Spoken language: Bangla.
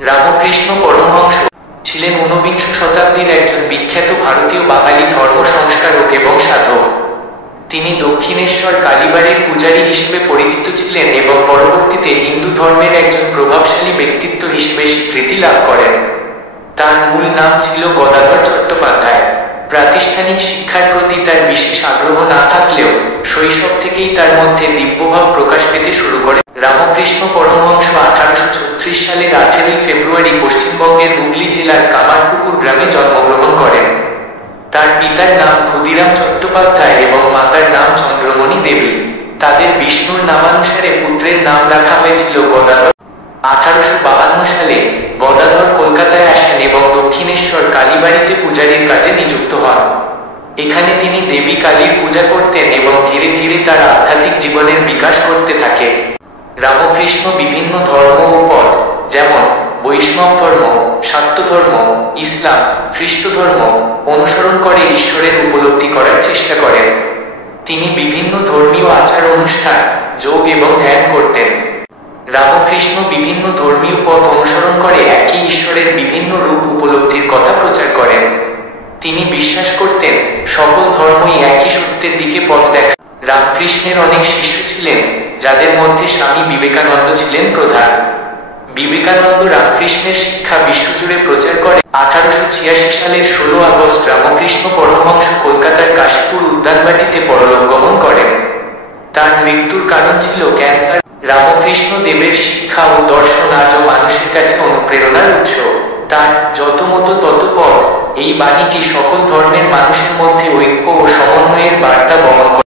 রামকৃষ্ণ পরমহংস ছিলেন ঊনবিংশ শতাব্দীর একজন বিখ্যাত ভারতীয় বাঙালি ধর্ম সংস্কারক এবং সাধক। তিনি দক্ষিণেশ্বর কালীবাড়ির পূজারী হিসেবে পরিচিত ছিলেন এবং পরবর্তীতে হিন্দু ধর্মের একজন প্রভাবশালী ব্যক্তিত্ব হিসেবে স্বীকৃতি লাভ করেন। তার মূল নাম ছিল গদাধর চট্টোপাধ্যায়। প্রাতিষ্ঠানিক শিক্ষার প্রতি তার বিশেষ আগ্রহ না থাকলেও শৈশব থেকেই তার মধ্যে দিব্যভাব প্রকাশ পেতে শুরু করে। রামকৃষ্ণ পরমহংস 1836 সালের 18 ফেব্রুয়ারি পশ্চিমবঙ্গের হুগলি জেলার কামারপুকুর গ্রামে জন্মগ্রহণ করেন। তার পিতার নাম ক্ষুদিরাম চট্টোপাধ্যায় এবং মাতার নাম চন্দ্রমণি দেবী। তাদের বিষ্ণুর নামানুসারে পুত্রের নাম রাখা হয়েছিল গদাধর। 1852 সালে গদাধর কলকাতায় আসেন এবং দক্ষিণেশ্বর কালীবাড়িতে পূজারীর কাজে নিযুক্ত হন। এখানে তিনি দেবী কালীর পূজা করতেন এবং ধীরে ধীরে তার আধ্যাত্মিক জীবনের বিকাশ করতে থাকে। রামকৃষ্ণ বিভিন্ন ধর্ম ও পথ, যেমন বৈষ্ণব ধর্ম, শাক্ত ধর্ম, ইসলাম, খ্রিস্ট ধর্ম অনুসরণ করে ঈশ্বরের উপলব্ধি করার চেষ্টা করেন। তিনি বিভিন্ন ধর্মীয় আচার অনুষ্ঠান, যোগ এবং ধ্যান করতেন। রামকৃষ্ণ বিভিন্ন ধর্মীয় পথ অনুসরণ করে একই ঈশ্বরের বিভিন্ন রূপ উপলব্ধির কথা প্রচার করেন। তিনি বিশ্বাস করতেন সকল ধর্মই একই সত্যের দিকে পথ দেখায়। রামকৃষ্ণের অনেক শিষ্য ছিলেন, যাদের মধ্যে স্বামী বিবেকানন্দ ছিলেন প্রধান। বিবেকানন্দ রামকৃষ্ণের শিক্ষা বিশ্বজুড়ে প্রচার করে। 1886 সালের 16 আগস্ট রামকৃষ্ণ পরমহংস কলকাতার কাশীপুর উদ্যানবাটিতে পরলোক গমন করেন। তার মৃত্যুর কারণ ছিল ক্যান্সার। রামকৃষ্ণ দেবের শিক্ষা ও দর্শন আজও মানুষের কাছে অনুপ্রেরণার উৎস। তার যত মত তত পথ এই বাণীটি সকল ধর্মের মানুষের মধ্যে ঐক্য ও সমন্বয়ের বার্তা বহন করে।